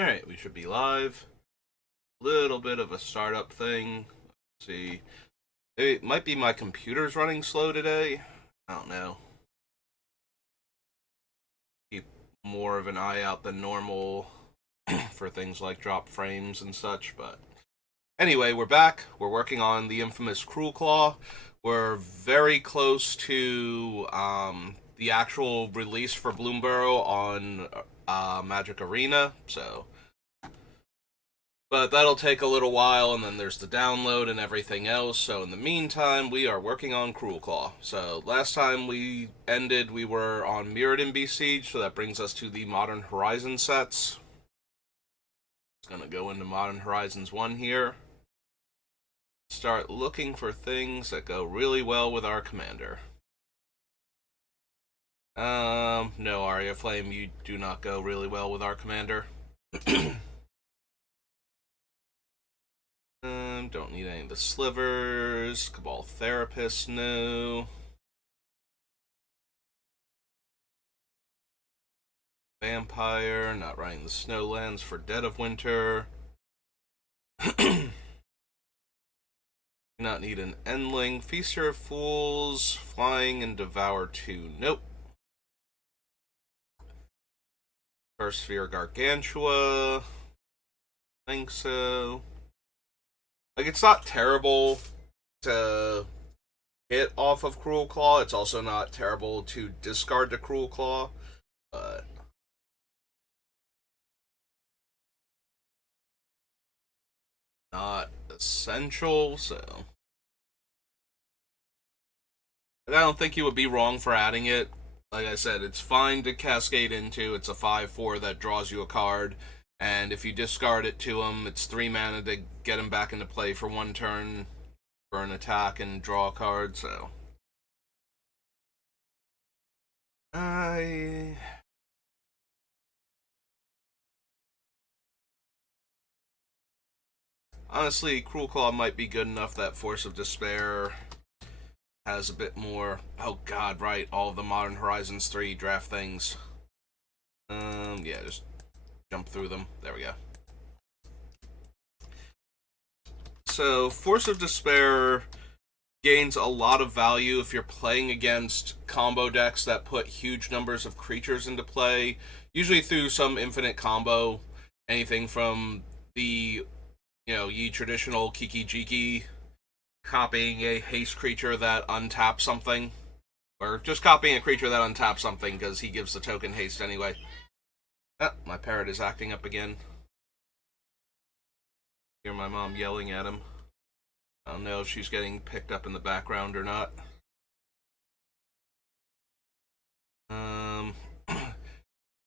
Alright, we should be live. Little bit of a startup thing. Let's see. It might be my computer's running slow today. I don't know. Keep more of an eye out than normal for things like drop frames and such, but anyway, we're back. We're working on the infamous Cruelclaw. We're very close to the actual release for Bloomborough on Magic Arena, so but that'll take a little while, and then there's the download and everything else. So in the meantime, we are working on Cruelclaw. So last time we ended, we were on Mirrodin Besiege, so that brings us to the Modern Horizon sets. It's gonna go into Modern Horizons 1 here. Start looking for things that go really well with our commander. No, Arya Flame, you do not go really well with our commander. Don't need any of the slivers. Cabal Therapist, no. Vampire, not running the Snowlands for Dead of Winter. Not need an Endling. Feaster of Fools, Flying and Devour 2, nope. First Sphere Gargantua, think so. Like, it's not terrible to hit off of Cruelclaw. It's also not terrible to discard the Cruelclaw, but not essential, so I don't think you would be wrong for adding it. Like I said, it's fine to cascade into. It's a 5/4 that draws you a card, and if you discard it to him, it's 3 mana to get him back into play for 1 turn for an attack and draw a card, so I honestly, Cruelclaw might be good enough that Force of Despair has a bit more. Oh god, right, all of the Modern Horizons 3 draft things. Yeah, just jump through them. There we go. So, Force of Despair gains a lot of value if you're playing against combo decks that put huge numbers of creatures into play, usually through some infinite combo. Anything from the, ye traditional Kiki Jiki, copying a haste creature that untaps something, or just copying a creature that untaps something because he gives the token haste anyway. Ah, my parrot is acting up again. Hear my mom yelling at him. I don't know if she's getting picked up in the background or not.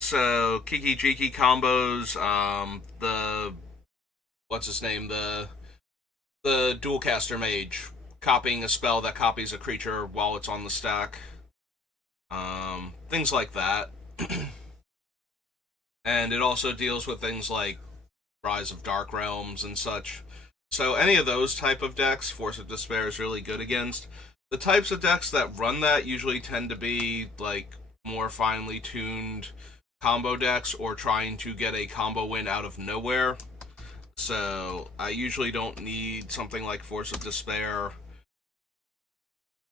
So Kiki Jiki combos, the what's his name, the Dualcaster Mage, copying a spell that copies a creature while it's on the stack. Things like that. And it also deals with things like Rise of Dark Realms and such. So any of those type of decks, Force of Despair is really good against. The types of decks that run that usually tend to be like more finely tuned combo decks or trying to get a combo win out of nowhere. So I usually don't need something like Force of Despair.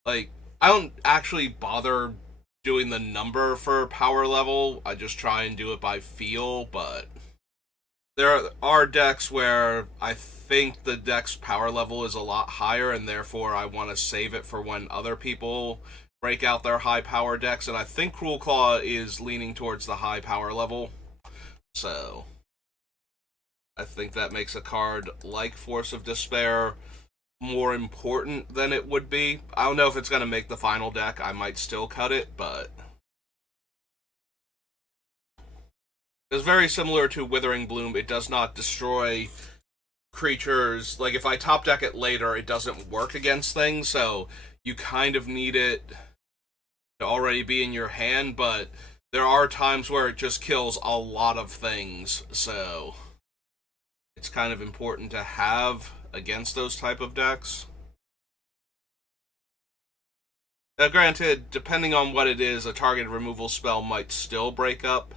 Like, I don't actually bother doing the number for power level. I just try and do it by feel, but there are decks where I think the deck's power level is a lot higher, and therefore I want to save it for when other people break out their high power decks, and I think Cruelclaw is leaning towards the high power level. So I think that makes a card like Force of Despair more important than it would be. I don't know if it's going to make the final deck. I might still cut it, but it's very similar to Withering Bloom. It does not destroy creatures. Like, if I top deck it later, it doesn't work against things, so you kind of need it to already be in your hand, but there are times where it just kills a lot of things, so it's kind of important to have against those type of decks. Now, granted, depending on what it is, a targeted removal spell might still break up,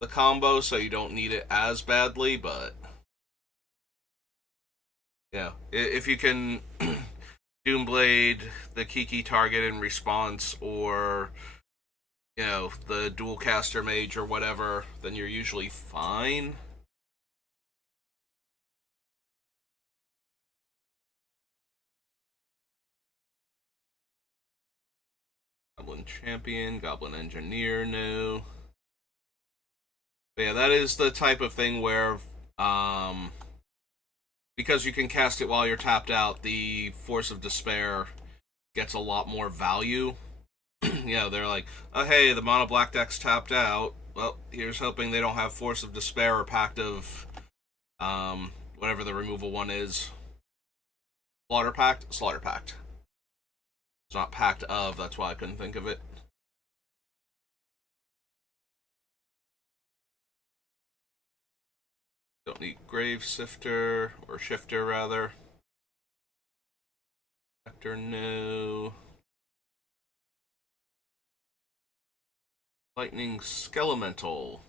the combo, so you don't need it as badly, but yeah. If you can Doomblade, the Kiki target in response, or the dual caster mage or whatever, then you're usually fine. Goblin Champion, Goblin Engineer, no. But yeah, that is the type of thing where, um, because you can cast it while you're tapped out, the Force of Despair gets a lot more value. They're like, oh hey, the mono black deck's tapped out. Well, here's hoping they don't have Force of Despair or Pact of, whatever the removal one is. Slaughter Pact? Slaughter Pact. It's not Pact of, that's why I couldn't think of it. Don't need Grave Sifter, or Shifter rather. Vector, no. Lightning Skelemental.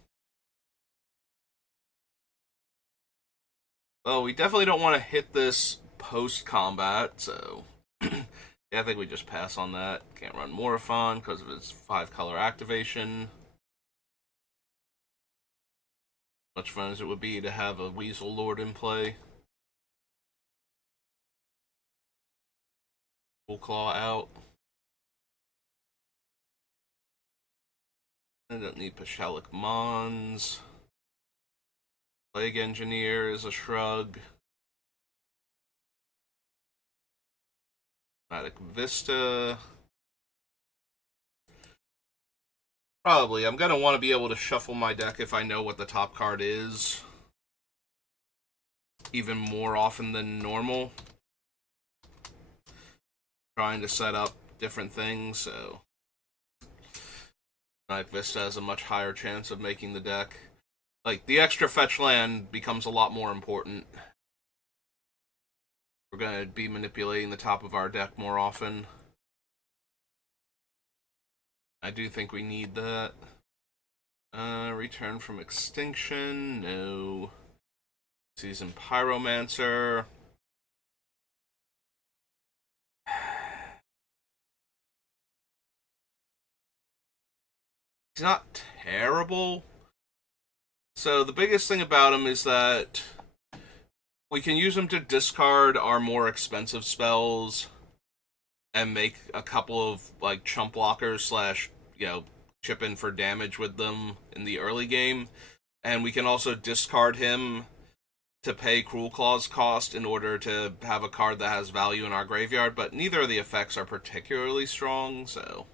Oh, we definitely don't want to hit this post-combat, so yeah, I think we just pass on that. Can't run Morophon because of its 5-color activation. Much fun as it would be to have a Weasel Lord in play. Cruelclaw out. I don't need Pashalik Mons. Plague Engineer is a shrug. Matic Vista. Probably. I'm going to want to be able to shuffle my deck if I know what the top card is. Even more often than normal. Trying to set up different things, so Matic Vista has a much higher chance of making the deck. Like, the extra fetch land becomes a lot more important. We're going to be manipulating the top of our deck more often. I do think we need that. Return from Extinction, no. Season Pyromancer. He's not terrible. So the biggest thing about him is that we can use him to discard our more expensive spells and make a couple of like chump blockers slash chip in for damage with them in the early game, and we can also discard him to pay Cruelclaw's cost in order to have a card that has value in our graveyard. But neither of the effects are particularly strong, so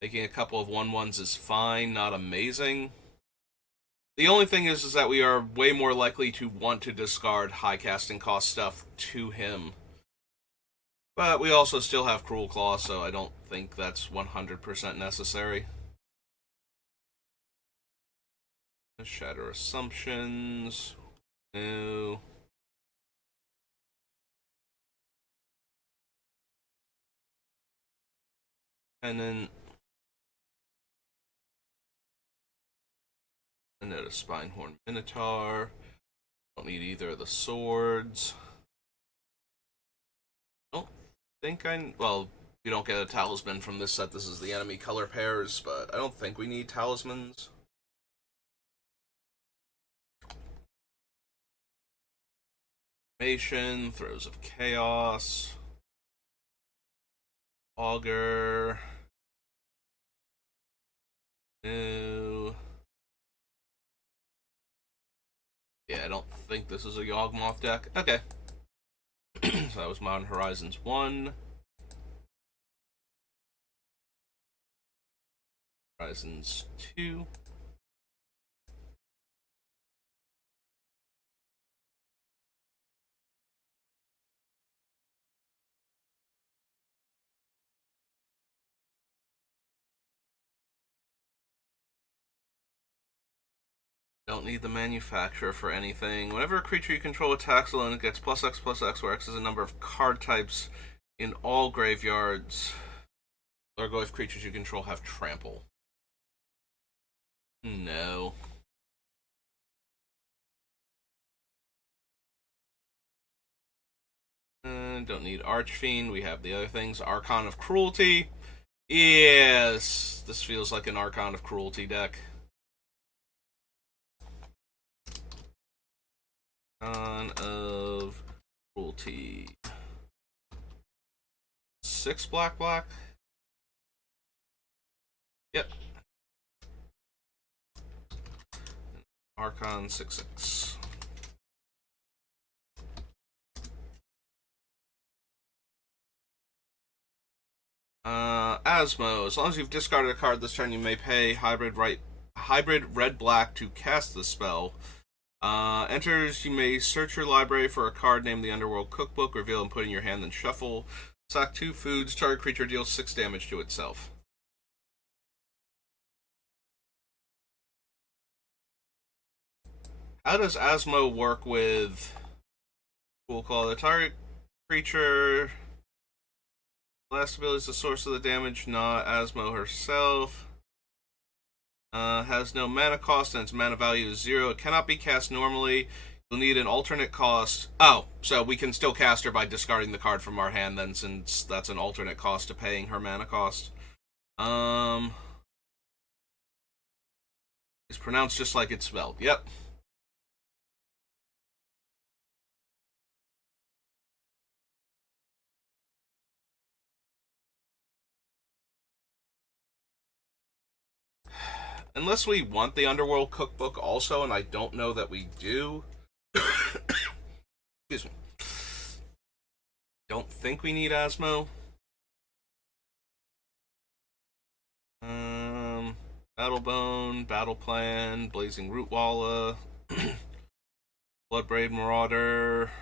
making a couple of 1/1s is fine, not amazing. The only thing is that we are way more likely to want to discard high casting cost stuff to him. But we also still have Cruelclaw, so I don't think that's 100% necessary. Shatter Assumptions. No. Pennant. And then a Spinehorn Minotaur. Don't need either of the swords. Don't think well, we don't get a talisman from this set. This is the enemy color pairs, but I don't think we need talismans. Throes of Chaos. Augur. No. Yeah, I don't think this is a Yawgmoth deck. Okay. So that was Modern Horizons 1. Horizons 2. Don't need the manufacturer for anything. Whenever a creature you control attacks alone, it gets +X/+X, where X is a number of card types in all graveyards. Largoif creatures you control have trample. No. Don't need Archfiend. We have the other things. Archon of Cruelty. Yes, this feels like an Archon of Cruelty deck. Archon of Cruelty. 6 black black. Yep. Archon 6/6. Asmo. As long as you've discarded a card this turn, you may pay hybrid red black to cast the spell. Enters, you may search your library for a card named the Underworld Cookbook, reveal and put in your hand, then shuffle. Sack 2 foods, target creature deals 6 damage to itself. How does Asmo work with Cruelclaw? The target creature last ability is the source of the damage, not Asmo herself. Has no mana cost and its mana value is 0. It cannot be cast normally. You'll need an alternate cost. Oh, so we can still cast her by discarding the card from our hand then, since that's an alternate cost to paying her mana cost. It's pronounced just like it's spelled. Yep. Unless we want the Underworld Cookbook also, and I don't know that we do. Excuse me. Don't think we need Asmo. Battlebone, Battle Plan, Blazing Rootwalla, Bloodbraid Marauder.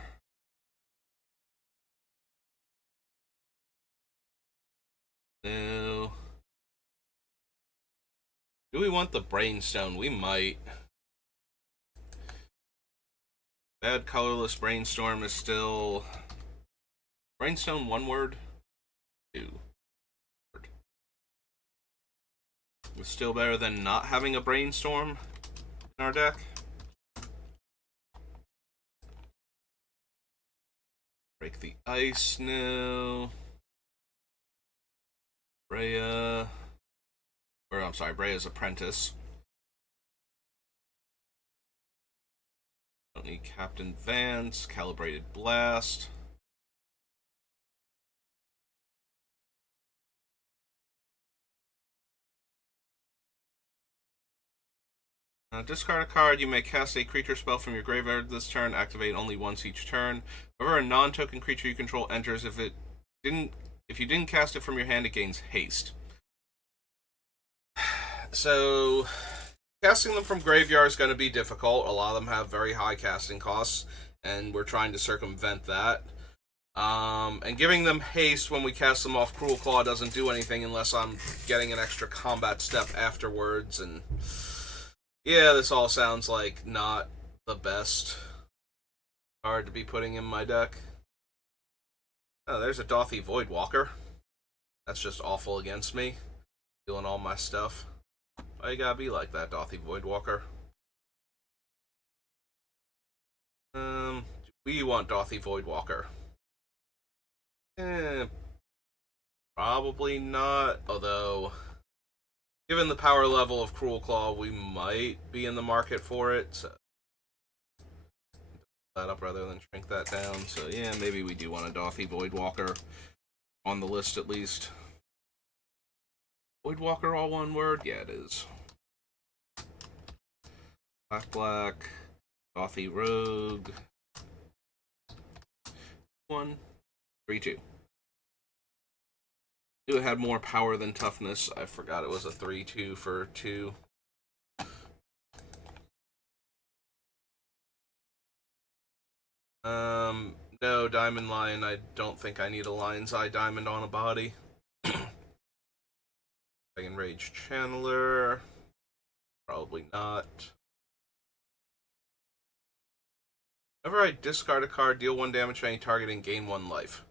No. Do we want the Brainstone? We might. Bad Colorless Brainstorm is still... Brainstone, 1 word? 2. It's still better than not having a Brainstorm in our deck. Break the Ice, no. Brea... Or, I'm sorry, Brea's Apprentice. Don't need Captain Vance, Calibrated Blast. Discard a card. You may cast a creature spell from your graveyard this turn. Activate only once each turn. However, a non-token creature you control enters. If you didn't cast it from your hand, it gains haste. So, casting them from graveyard is going to be difficult. A lot of them have very high casting costs, and we're trying to circumvent that. And giving them haste when we cast them off Cruelclaw doesn't do anything unless I'm getting an extra combat step afterwards, and yeah, this all sounds like not the best card to be putting in my deck. Oh, there's a Dothy Voidwalker. That's just awful against me. Stealing all my stuff. Why you gotta be like that, Dothy Voidwalker? Do we want Dothy Voidwalker? Probably not. Although, given the power level of Cruelclaw, we might be in the market for it. So that up rather than shrink that down. So yeah, maybe we do want a Dothy Voidwalker on the list at least. Voidwalker, all 1 word? Yeah, it is. Black, Dothy Rogue. 1, 3, 2. Knew it had more power than toughness. I forgot it was a 3/2 for 2. No, Diamond Lion. I don't think I need a Lion's Eye Diamond on a body. Dragon Rage Channeler. Probably not. Whenever I discard a card, deal 1 damage to any target and gain 1 life.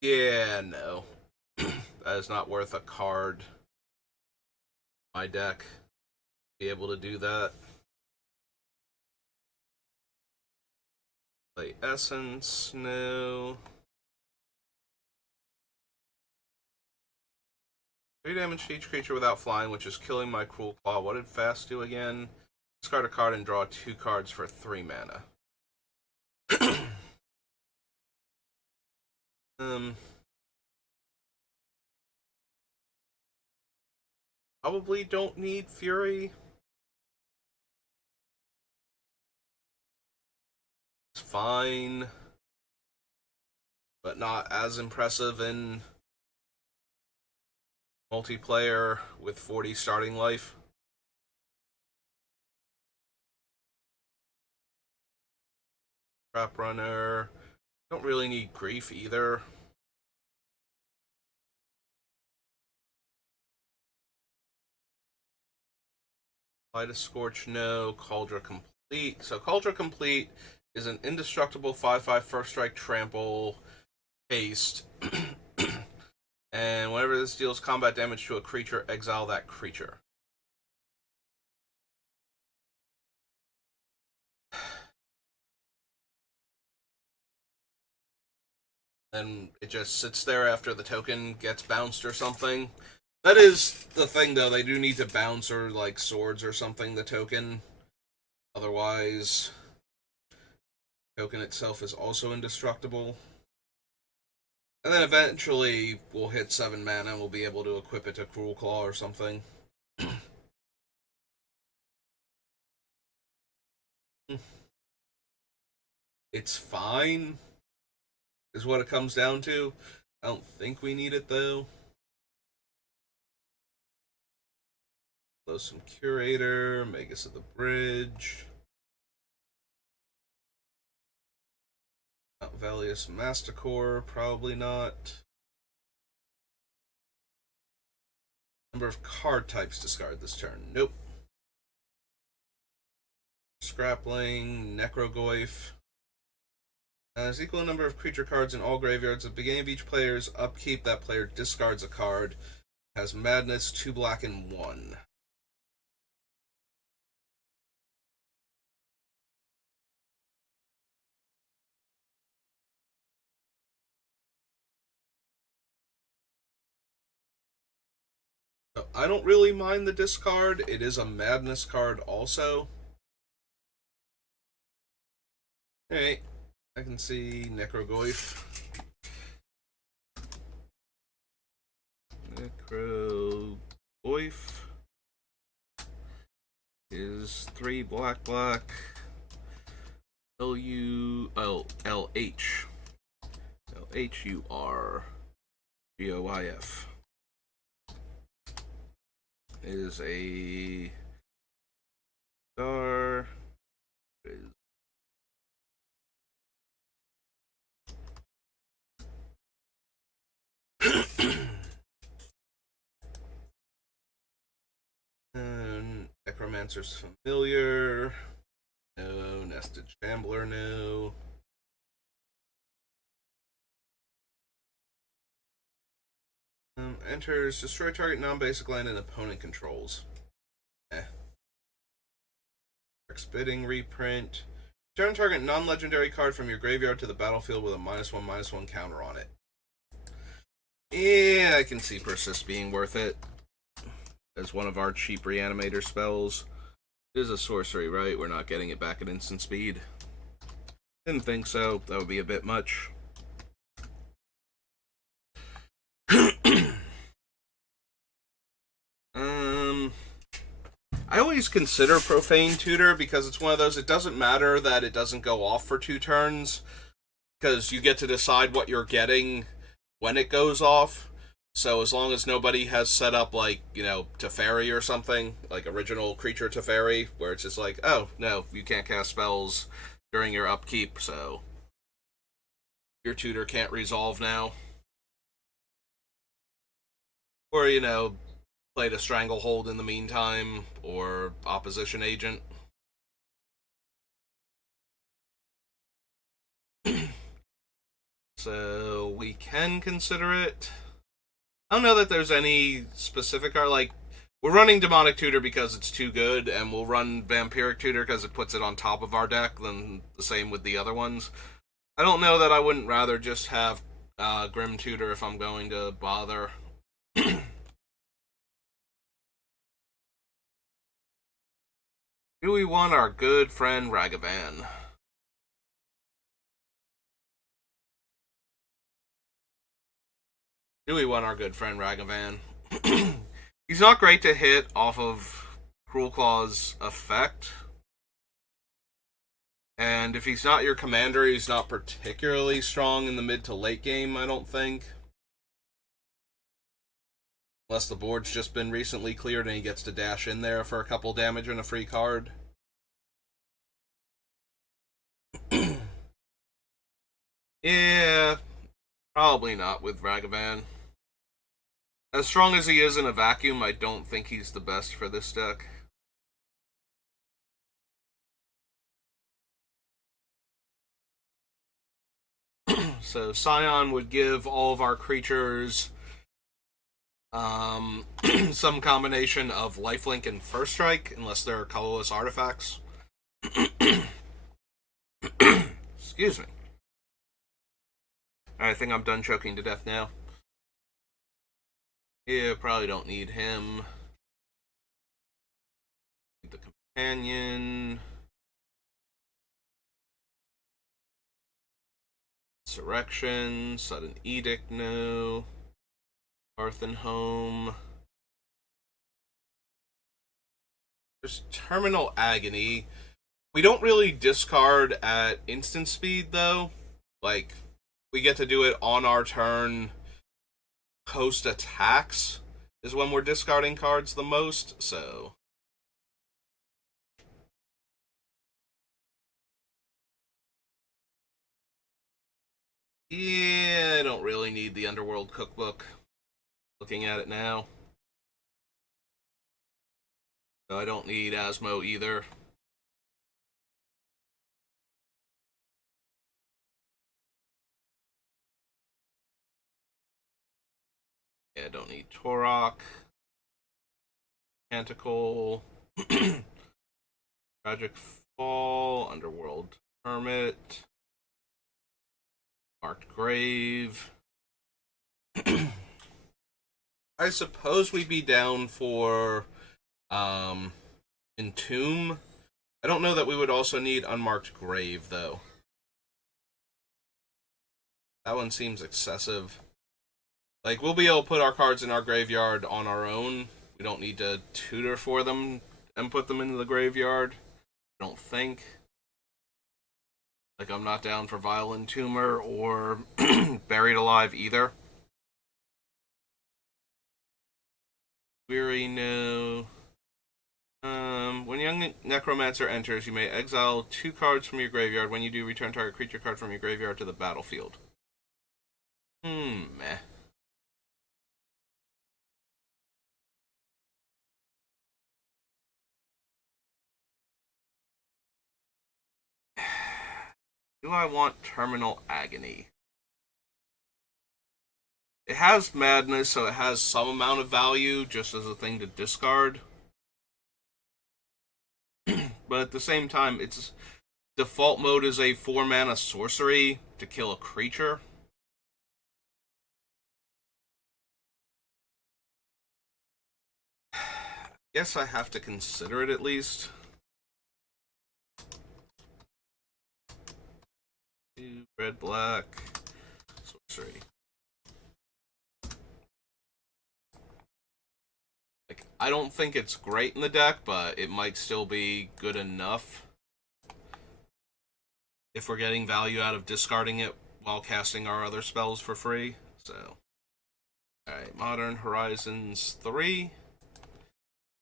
Yeah, no. That is not worth a card. My deck. be able to do that. Play Essence, no. 3 damage to each creature without flying, which is killing my Cruelclaw. What did Fast do again? Discard a card and draw 2 cards for 3 mana. Probably don't need Fury. It's fine, but not as impressive in multiplayer with 40 starting life. Trap Runner. Don't really need Grief either. Light a Scorch, no. Cauldron Complete. So Cauldron Complete is an indestructible 5/5 first strike trample haste. And whenever this deals combat damage to a creature, exile that creature. And it just sits there after the token gets bounced or something. That is the thing, though. They do need to bounce or, like, swords or something, the token. Otherwise, the token itself is also indestructible. And then eventually, we'll hit 7 mana and we'll be able to equip it to Cruelclaw or something. It's fine, is what it comes down to. I don't think we need it, though. Loathsome Curator, Magus of the Bridge. Mount Valius Masticore, probably not. Number of card types discard this turn. Nope. Scrapling, Necrogoyf. There's equal number of creature cards in all graveyards. At the beginning of each player's upkeep, that player discards a card. Has Madness, 2 black and 1. So I don't really mind the discard. It is a Madness card also. Alright. I can see Necrogoyf. Necrogoyf is 3 black. LHURGOYF is a star. And Necromancer's Familiar. No. Nested Shambler, no. Enters, destroy target non-basic land and opponent controls. Spitting reprint. Turn target non-legendary card from your graveyard to the battlefield with a -1/-1 counter on it. Yeah, I can see Persist being worth it as one of our cheap reanimator spells. It is a sorcery, right? We're not getting it back at instant speed. Didn't think so. That would be a bit much. I always consider Profane Tutor because it's one of those, it doesn't matter that it doesn't go off for 2 turns, because you get to decide what you're getting when it goes off. So as long as nobody has set up, like, Teferi or something, like original creature Teferi, where it's just like, oh, no, you can't cast spells during your upkeep, so your tutor can't resolve now. Or, played a Stranglehold in the meantime, or Opposition Agent. So we can consider it. I don't know that there's any specific art, like, We're running Demonic Tutor because it's too good, and we'll run Vampiric Tutor because it puts it on top of our deck, then the same with the other ones. I don't know that I wouldn't rather just have Grim Tutor if I'm going to bother. Do we want our good friend Ragavan? Do we want our good friend Ragavan? He's not great to hit off of Cruelclaw's effect. And if he's not your commander, he's not particularly strong in the mid to late game, I don't think. Unless the board's just been recently cleared and he gets to dash in there for a couple damage and a free card. Yeah, probably not with Ragavan. As strong as he is in a vacuum, I don't think he's the best for this deck. So Scion would give all of our creatures some combination of lifelink and first strike, unless they're colorless artifacts. Excuse me. I think I'm done choking to death now. Yeah, probably don't need him. Need the companion. Insurrection, Sudden Edict, no. Hearth and Home. There's Terminal Agony. We don't really discard at instant speed, though. Like, we get to do it on our turn. Post attacks is when we're discarding cards the most, so. Yeah, I don't really need the Underworld Cookbook. Looking at it now. No, I don't need Asmo either. Yeah, I don't need Torok. Canticle. Tragic Fall. Underworld Hermit. Marked Grave. I suppose we'd be down for Entomb. I don't know that we would also need Unmarked Grave, though. That one seems excessive. Like, we'll be able to put our cards in our graveyard on our own. We don't need to tutor for them and put them into the graveyard. I don't think. Like, I'm not down for Violent Tumor or Buried Alive either. Weary, no. When Young Necromancer enters, you may exile 2 cards from your graveyard. When you do, return target creature card from your graveyard to the battlefield. Meh. Do I want Terminal Agony? It has Madness, so it has some amount of value just as a thing to discard. But at the same time, its default mode is a 4-mana sorcery to kill a creature. Guess I have to consider it at least. Red, black, sorcery. Like, I don't think it's great in the deck, but it might still be good enough if we're getting value out of discarding it while casting our other spells for free. So, alright, Modern Horizons 3.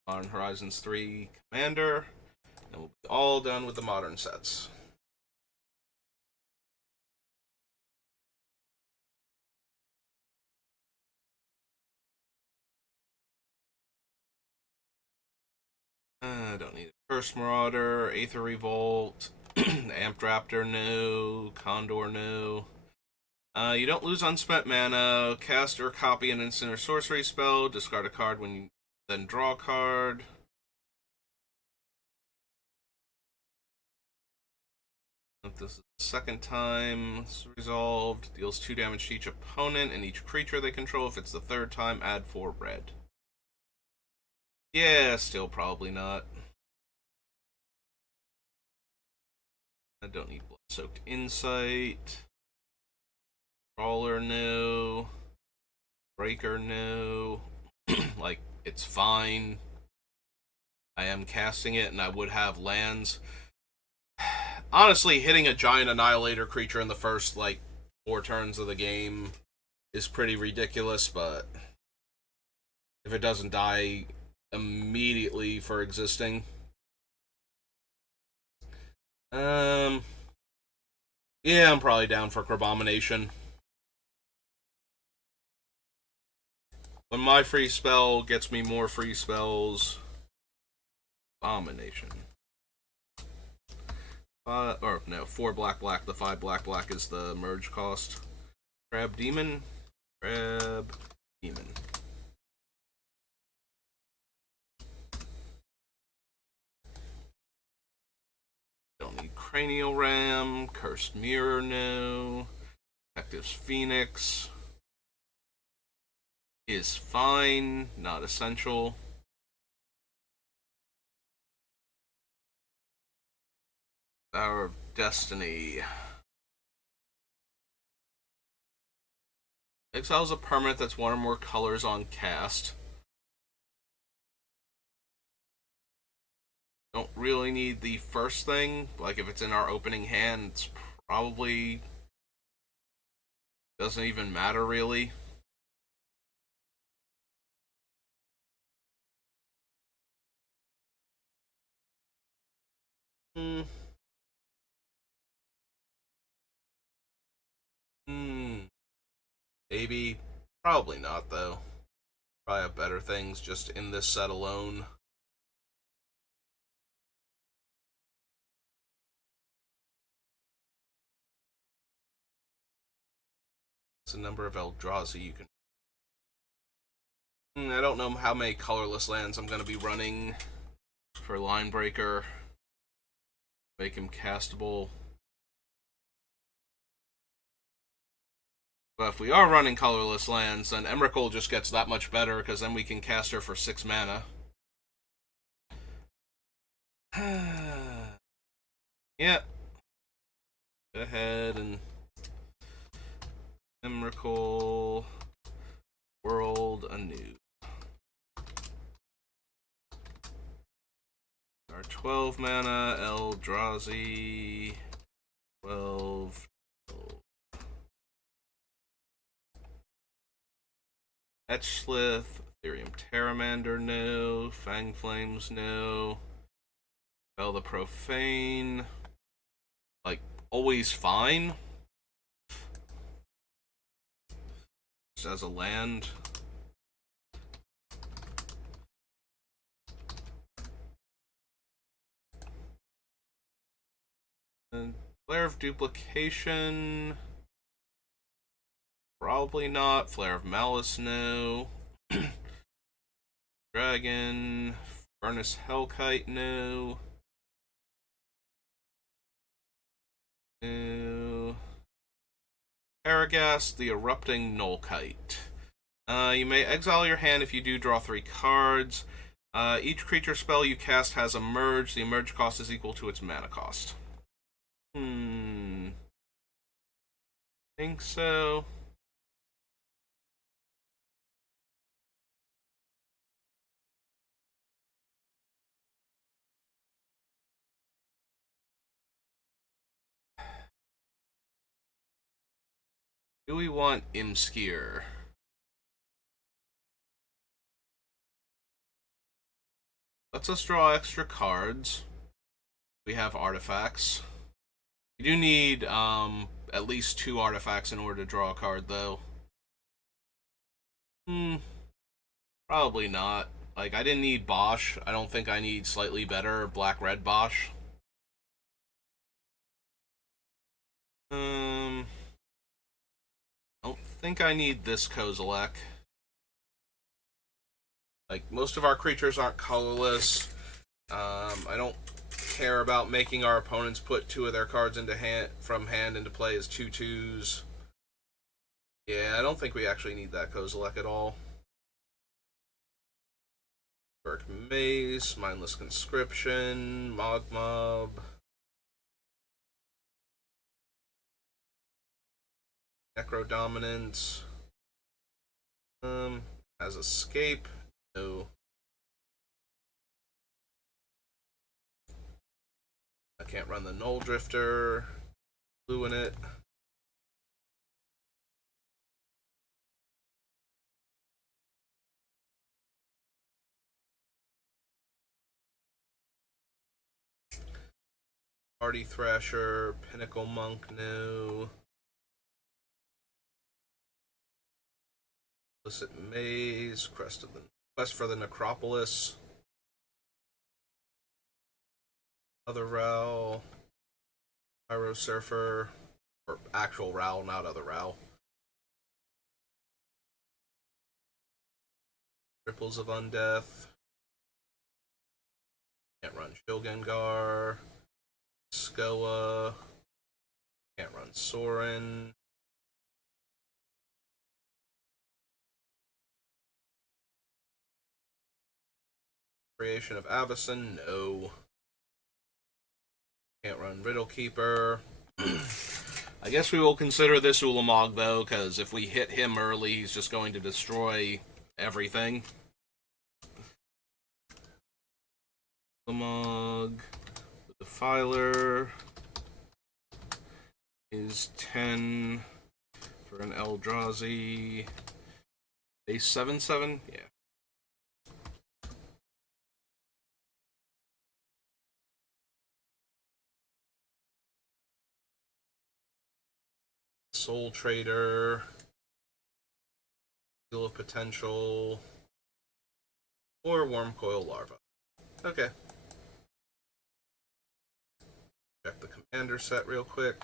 Modern Horizons 3 Commander. And we'll be all done with the modern sets. I don't need a Curse Marauder, Aether Revolt, Amped Raptor, no. Condor, no. You don't lose unspent mana. Cast or copy an instant or sorcery spell. Discard a card when then draw a card. If this is the second time it's resolved, deals 2 damage to each opponent and each creature they control. If it's the third time, add 4 red. Yeah, still probably not. I don't need Blood-Soaked Insight. Brawler, no. Breaker, no. Like, it's fine. I am casting it, and I would have lands. Honestly, hitting a giant annihilator creature in the first, 4 turns of the game is pretty ridiculous, but if it doesn't die immediately for existing. Yeah, I'm probably down for Crabomination. When my free spell gets me more free spells, Abomination. Or no, 4 black black. The 5 black black is the merge cost. Crab Demon. Crab Demon. Don't need Cranial Ram. Cursed Mirror, no. Detective's Phoenix is fine, not essential. Hour of Destiny. Exiles a permanent that's 1 or more colors on cast. Don't really need the first thing. Like, if it's in our opening hand, it's probably doesn't even matter, really. Hmm. Maybe. Probably not, though. Probably have better things just in this set alone. It's a number of Eldrazi you can. I don't know how many colorless lands I'm going to be running for Linebreaker. Make him castable. But if we are running colorless lands, then Emrakul just gets that much better, because then we can cast her for 6 mana. Yeah. Go ahead and Emrakul World anew. Our 12 mana Eldrazi 12. Etchslith, Ethereum Terramander, no. Fang Flames, no. Spell the Profane. Like, always fine. Just as a land. And Flare of Duplication. Probably not. Flare of Malice, no. Dragon. Furnace Hellkite, no. No. Paragast, the Erupting Nullkite. You may exile your hand if you do draw 3 cards. Each creature spell you cast has a merge. The merge cost is equal to its mana cost. Think so. Do we want Imskir? Lets us draw extra cards. We have artifacts. You do need at least 2 artifacts in order to draw a card, though. Probably not. Like, I didn't need Bosch. I don't think I need slightly better black-red Bosch. I don't think I need this Kozilek. Like, most of our creatures aren't colorless. I don't care about making our opponents put 2 of their cards into from hand into play as 2/2s. Yeah, I don't think we actually need that Kozilek at all. Burke Maze, Mindless Conscription, Mogmob. Necro Dominance. Has Escape. No. I can't run the Null Drifter. Blue in it. Party Thrasher, Pinnacle Monk, no. Illicit Maze, Quest for the Necropolis. Other Row. Pyro Surfer. Or actual Row, not Other Row. Ripples of Undeath. Can't run Shilgengar. Skoa. Can't run Sorin. Creation of Avacyn, no. Can't run Riddle Keeper. I guess we will consider this Ulamog, though, because if we hit him early, he's just going to destroy everything. Ulamog. The Defiler is 10 for an Eldrazi. Base 7/7? Yeah. Soul Trader. Seal of Potential. Or Wormcoil Larva. Okay. Check the commander set real quick.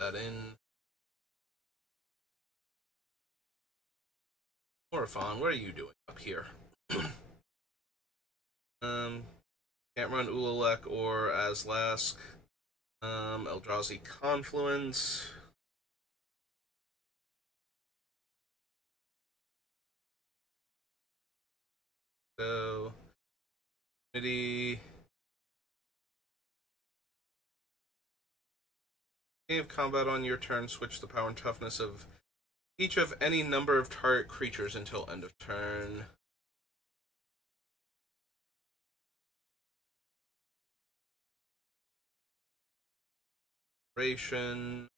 That in. Morphon, what are you doing up here? Can't run Ulalek or Azlask. Eldrazi Confluence. So, Unity. Beginning of combat on your turn, switch the power and toughness of each of any number of target creatures until end of turn. Beginning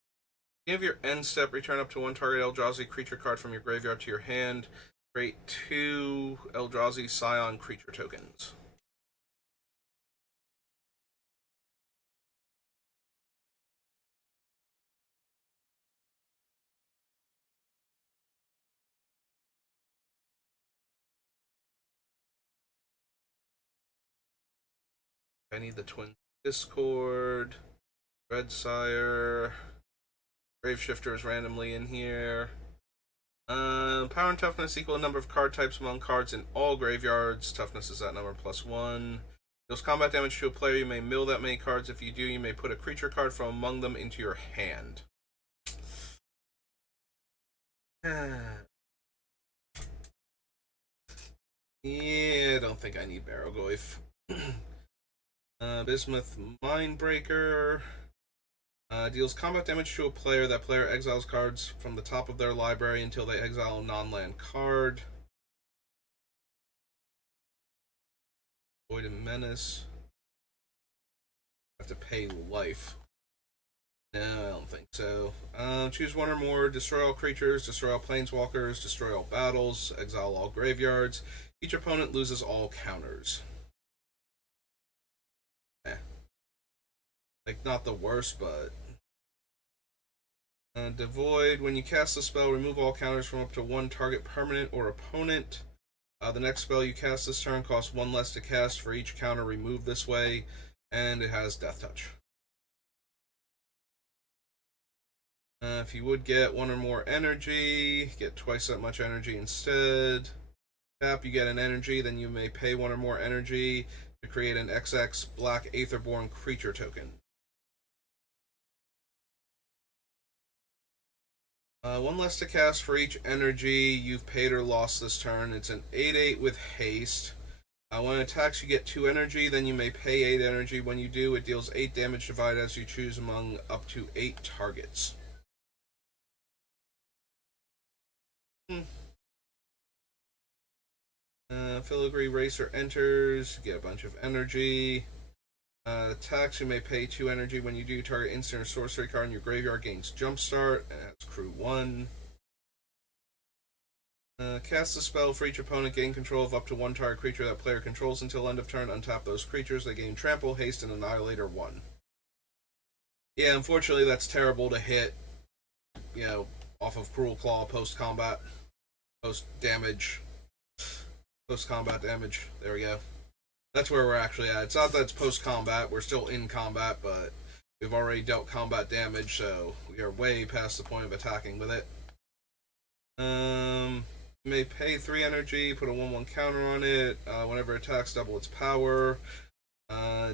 of your end step, return up to 1 target Eldrazi creature card from your graveyard to your hand. Create 2 Eldrazi Scion creature tokens. I need the Twin Discord. Red Sire. Graveshifter is randomly in here. Power and toughness equal number of card types among cards in all graveyards. Toughness is that number +1. Deals combat damage to a player. You may mill that many cards. If you do, you may put a creature card from among them into your hand. Yeah, I don't think I need Barrogoyf. Bismuth Mindbreaker. Deals combat damage to a player. That player exiles cards from the top of their library until they exile a non-land card. Void and Menace. I have to pay life. No, I don't think so. Choose 1 or more. Destroy all creatures. Destroy all planeswalkers. Destroy all battles. Exile all graveyards. Each opponent loses all counters. Like, not the worst, but Devoid. When you cast the spell, remove all counters from up to one target permanent or opponent. The next spell you cast this turn costs one less to cast for each counter removed this way, and it has Death Touch. If you would get one or more energy, get twice that much energy instead. Tap, you get an energy, then you may pay one or more energy to create an XX black Aetherborn creature token. One less to cast for each energy you've paid or lost this turn. It's an 8/8 with haste. When it attacks, you get 2 energy, then you may pay 8 energy. When you do, it deals 8 damage divided as you choose among up to 8 targets. Filigree Racer enters, get a bunch of energy. Attacks, you may pay 2 energy. When you do, target instant or sorcery card in your graveyard gains Jumpstart, and that's crew 1. Cast a spell for each opponent, gain control of up to one target creature that player controls until end of turn. Untap those creatures. They gain Trample, Haste, and Annihilator 1. Yeah, unfortunately, that's terrible to hit, off of Cruelclaw post-combat. Post-damage. Post-combat damage. There we go. That's where we're actually at. It's not that it's post-combat. We're still in combat, but we've already dealt combat damage, so we are way past the point of attacking with it. You may pay 3 energy, put a 1/1 counter on it. Whenever it attacks, double its power.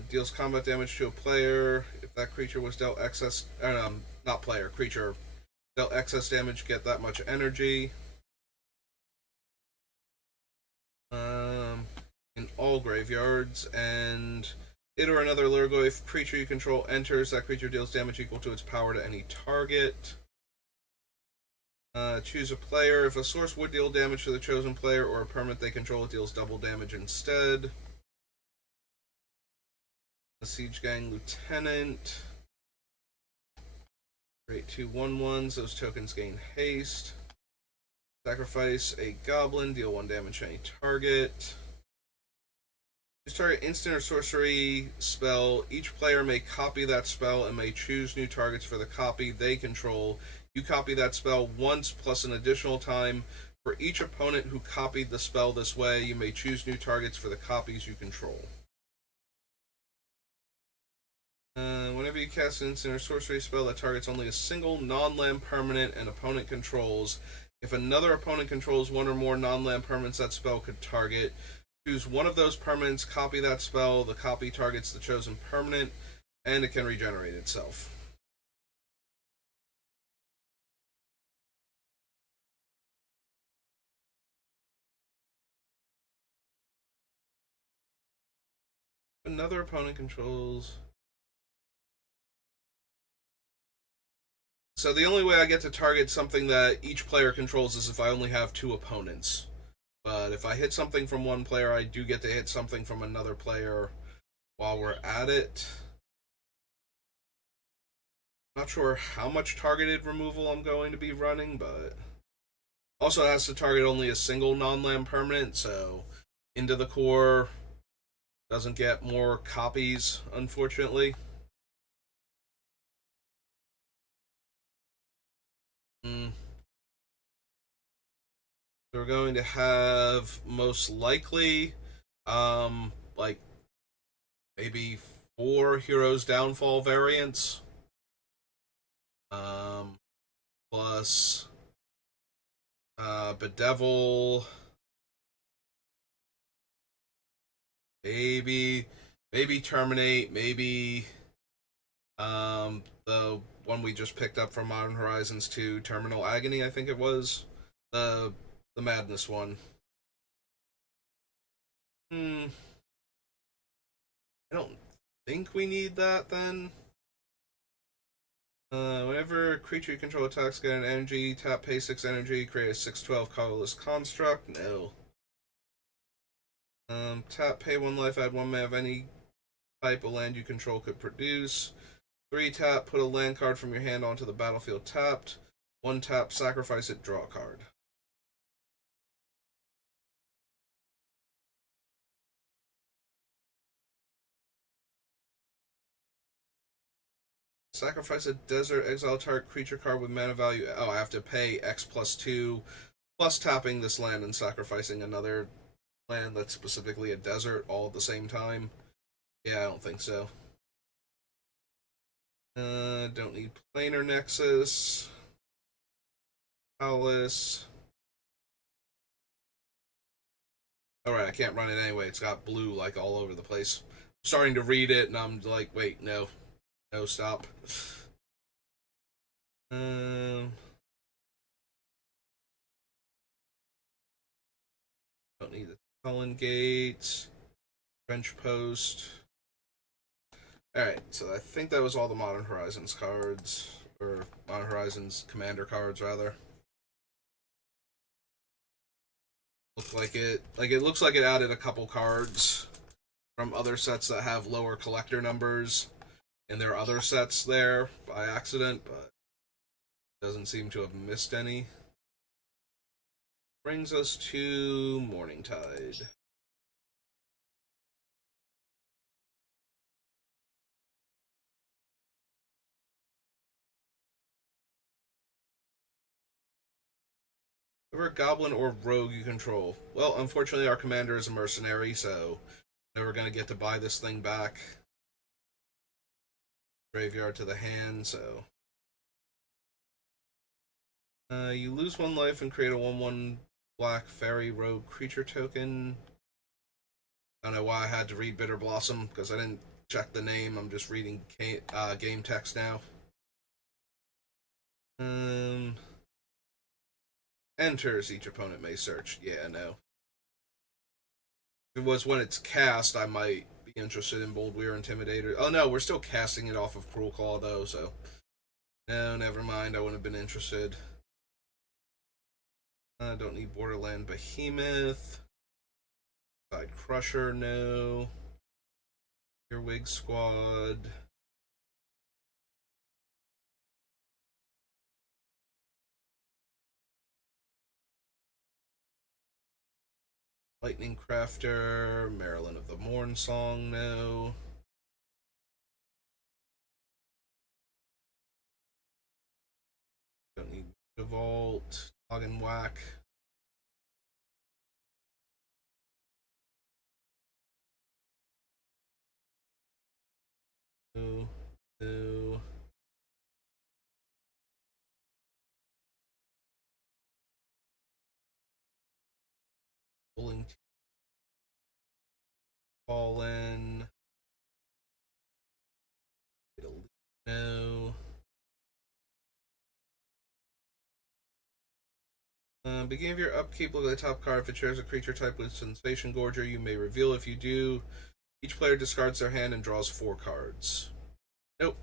Deals combat damage to a player. If that creature was dealt excess... not player, creature. Dealt excess damage, get that much energy. In all graveyards, and it or another Lurgoyf creature you control enters, that creature deals damage equal to its power to any target. Choose a player. If a source would deal damage to the chosen player or a permanent they control, it deals double damage instead. The Siege Gang Lieutenant. Create 2 1/1s. Those tokens gain haste. Sacrifice a goblin. Deal 1 damage to any target. Choose target instant or sorcery spell. Each player may copy that spell and may choose new targets for the copy they control. You copy that spell once plus an additional time. For each opponent who copied the spell this way, you may choose new targets for the copies you control. Whenever you cast an instant or sorcery spell that targets only a single non-land permanent an opponent controls, if another opponent controls one or more non-land permanents that spell could target, choose one of those permanents, copy that spell, the copy targets the chosen permanent, and it can regenerate itself. Another opponent controls... So the only way I get to target something that each player controls is if I only have 2 opponents. But if I hit something from one player, I do get to hit something from another player while we're at it. Not sure how much targeted removal I'm going to be running, but... Also, it has to target only a single non-land permanent, so Into the Core doesn't get more copies, unfortunately. So we're going to have most likely, like maybe 4 Heroes Downfall variants, plus Bedevil, maybe Terminate, maybe the one we just picked up from Modern Horizons 2, Terminal Agony, I think it was. The Madness one. I don't think we need that then. Whenever a creature you control attacks, get an energy, tap, pay 6 energy, create a 6/12 colorless construct. No. Tap, pay 1 life, add 1 mana of any type a land you control could produce. 3 tap, put a land card from your hand onto the battlefield tapped. 1 tap, sacrifice it, draw a card. Sacrifice a desert exile target creature card with mana value. Oh, I have to pay X+2 plus tapping this land and sacrificing another land that's specifically a desert all at the same time. Yeah, I don't think so. Don't need Planar Nexus. Palace. Alright, I can't run it anyway. It's got blue like all over the place. I'm starting to read it and I'm like, wait, no. No, stop. Don't need the Cullen Gate. Trench Post. Alright, so I think that was all the Modern Horizons cards. Or Modern Horizons Commander cards, rather. Look like it looks like it added a couple cards from other sets that have lower collector numbers in their other sets there by accident, but doesn't seem to have missed any. Brings us to Morningtide. Whatever goblin or rogue you control. Well, unfortunately, our commander is a mercenary, so never gonna get to buy this thing back. Graveyard to the hand, so. You lose 1 life and create a 1/1 black fairy rogue creature token. I don't know why I had to read Bitter Blossom, because I didn't check the name. I'm just reading game text now. Enters, each opponent may search. Yeah, no. If it was when it's cast, I might be interested in Bold Weir Intimidator. Oh no, we're still casting it off of Cruelclaw though, so. No, never mind, I wouldn't have been interested. Don't need Borderland Behemoth. Side Crusher, no. Earwig Squad. Lightning Crafter, Marilyn of the Morn Song, no. Don't need Vault, Log and Whack. No, no. Bowling Fallen. No. Beginning of your upkeep, look at the top card. If it shares a creature type with Sensation Gorger, you may reveal. If you do, each player discards their hand and draws 4 cards. Nope.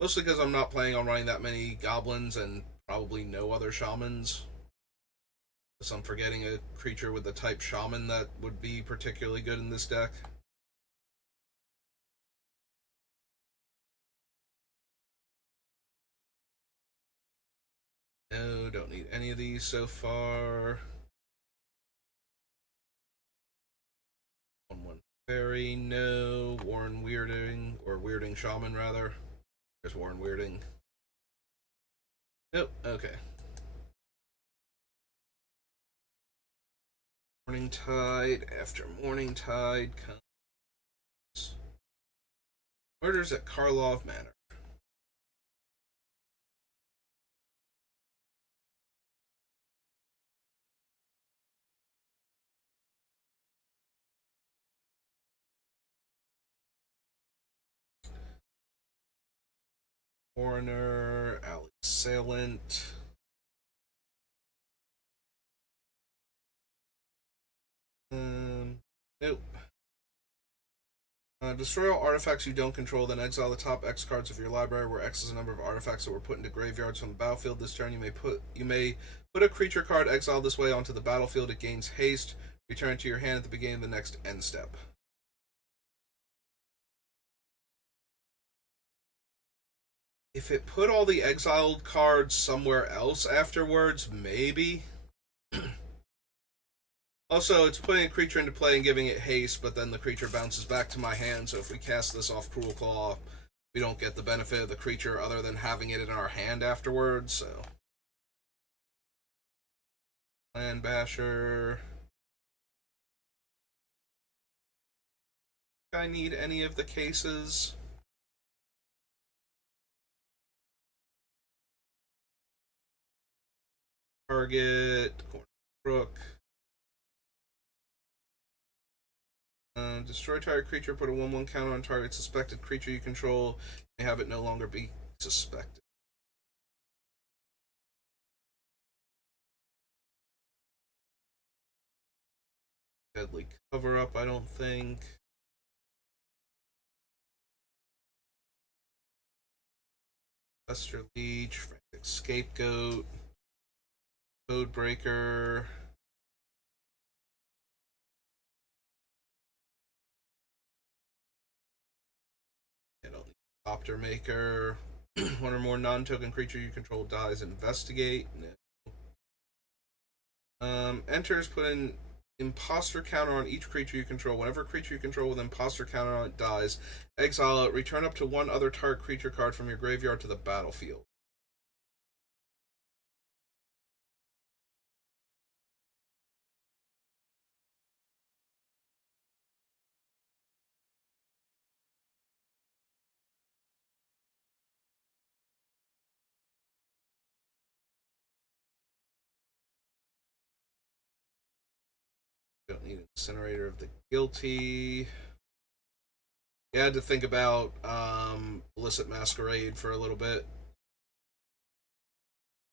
Mostly because I'm not planning on running that many goblins and probably no other shamans. Unless I'm forgetting a creature with the type shaman that would be particularly good in this deck. No, don't need any of these so far. 1/1 Fairy, no. Warren Weirding, or Weirding Shaman rather. There's Warren Weirding. Nope, okay. Morningtide, after Morningtide comes Murders at Karlov Manor. Foreigner, Alley Assailant. Nope. Destroy all artifacts you don't control, then exile the top X cards of your library, where X is the number of artifacts that were put into graveyards from the battlefield. This turn, you may put a creature card exiled this way onto the battlefield. It gains haste. Return it to your hand at the beginning of the next end step. If it put all the exiled cards somewhere else afterwards, maybe. Also, it's putting a creature into play and giving it haste, but then the creature bounces back to my hand, so if we cast this off Cruelclaw, we don't get the benefit of the creature other than having it in our hand afterwards, so. Land Basher. Do I need any of the cases? Target, corner crook. Destroy target creature, put a 1/1 counter on target suspected creature you control, may have it no longer be suspected. Deadly cover up, I don't think. Fester Leech, Frantic Scapegoat, Codebreaker. I don't need Copter Maker. One or more non-token creature you control dies. Investigate. No. Enters, put an imposter counter on each creature you control. Whenever a creature you control with imposter counter on it dies, exile it. Return up to one other target creature card from your graveyard to the battlefield. Don't need Incinerator of the Guilty. You had to think about Illicit Masquerade for a little bit.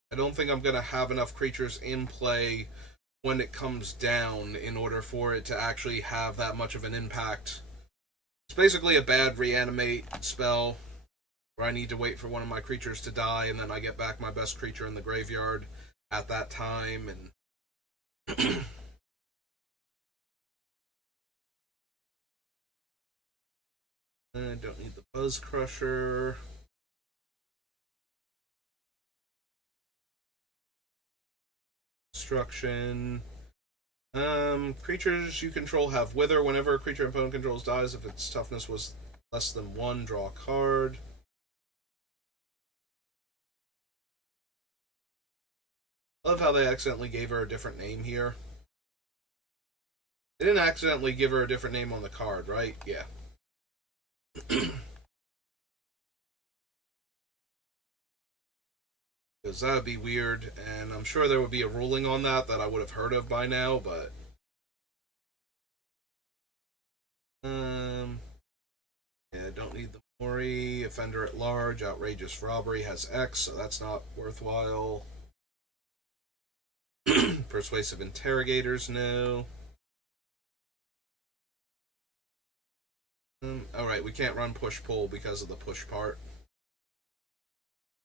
I don't think I'm going to have enough creatures in play when it comes down in order for it to actually have that much of an impact. It's basically a bad reanimate spell where I need to wait for one of my creatures to die and then I get back my best creature in the graveyard at that time. And I don't need the Buzz Crusher. Destruction. Creatures you control have Wither. Whenever a creature opponent controls dies, if its toughness was less than 1, draw a card. Love how they accidentally gave her a different name here. They didn't accidentally give her a different name on the card, right? Yeah. Because that would be weird, and I'm sure there would be a ruling on that I would have heard of by now, but yeah, don't need the Mori. Offender at Large, Outrageous Robbery has X, so that's not worthwhile. Persuasive Interrogators, no. Alright, we can't run Push-Pull because of the push part.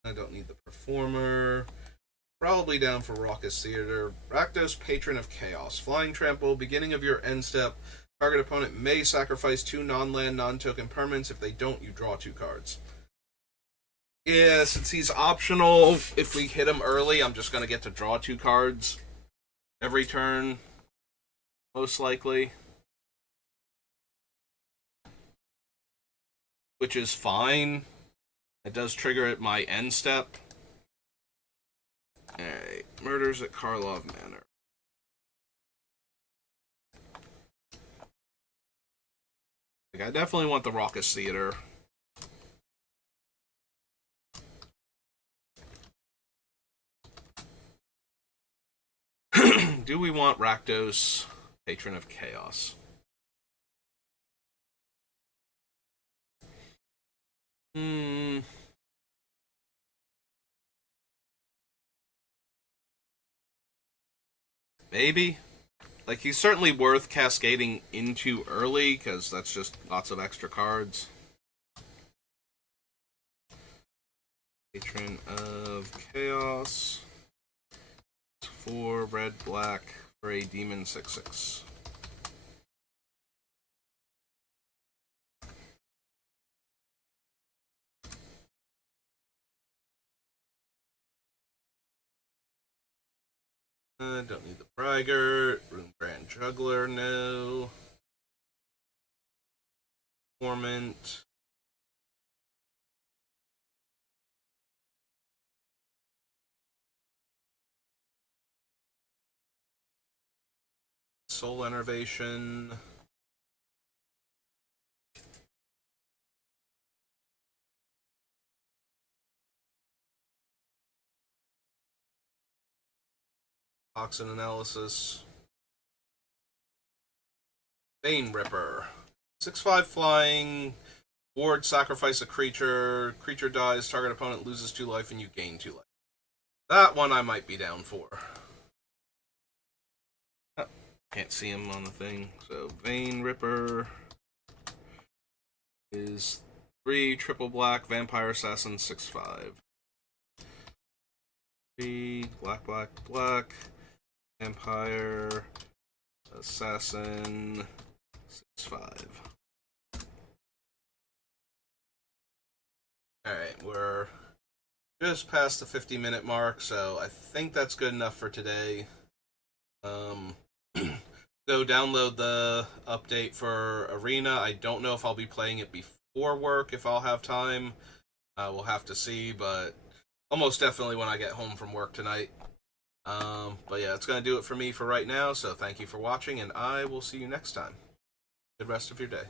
I don't need the Performer. Probably down for Raucous Theater. Rakdos, Patron of Chaos. Flying Trample, beginning of your end step. Target opponent may sacrifice 2 non-land, non-token permanents. If they don't, you draw 2 cards. Yeah, since he's optional, if we hit him early, I'm just going to get to draw 2 cards every turn, most likely. Which is fine. It does trigger at my end step. Alright, Murders at Karlov Manor. I definitely want the Raucous Theater. Do we want Rakdos, Patron of Chaos? Maybe. Like, he's certainly worth cascading into early, because that's just lots of extra cards. Patron of Chaos. 4 red, black for a Demon 6/6. Don't need the Braggart. Room Grand Juggler, no. Formant. Soul Enervation. Toxin Analysis. Vein Ripper. 6/5 flying. Ward, sacrifice a creature. Creature dies, target opponent loses 2 life, and you gain 2 life. That one I might be down for. Can't see him on the thing. So, Vein Ripper is 3 triple black, Vampire Assassin 6/5. 3 black, black, black, Vampire Assassin 6/5. Alright, we're just past the 50-minute mark, so I think that's good enough for today. Go download the update for Arena. I don't know if I'll be playing it before work, if I'll have time. We'll have to see, but almost definitely when I get home from work tonight. But yeah, it's going to do it for me for right now, so thank you for watching, and I will see you next time. Good rest of your day.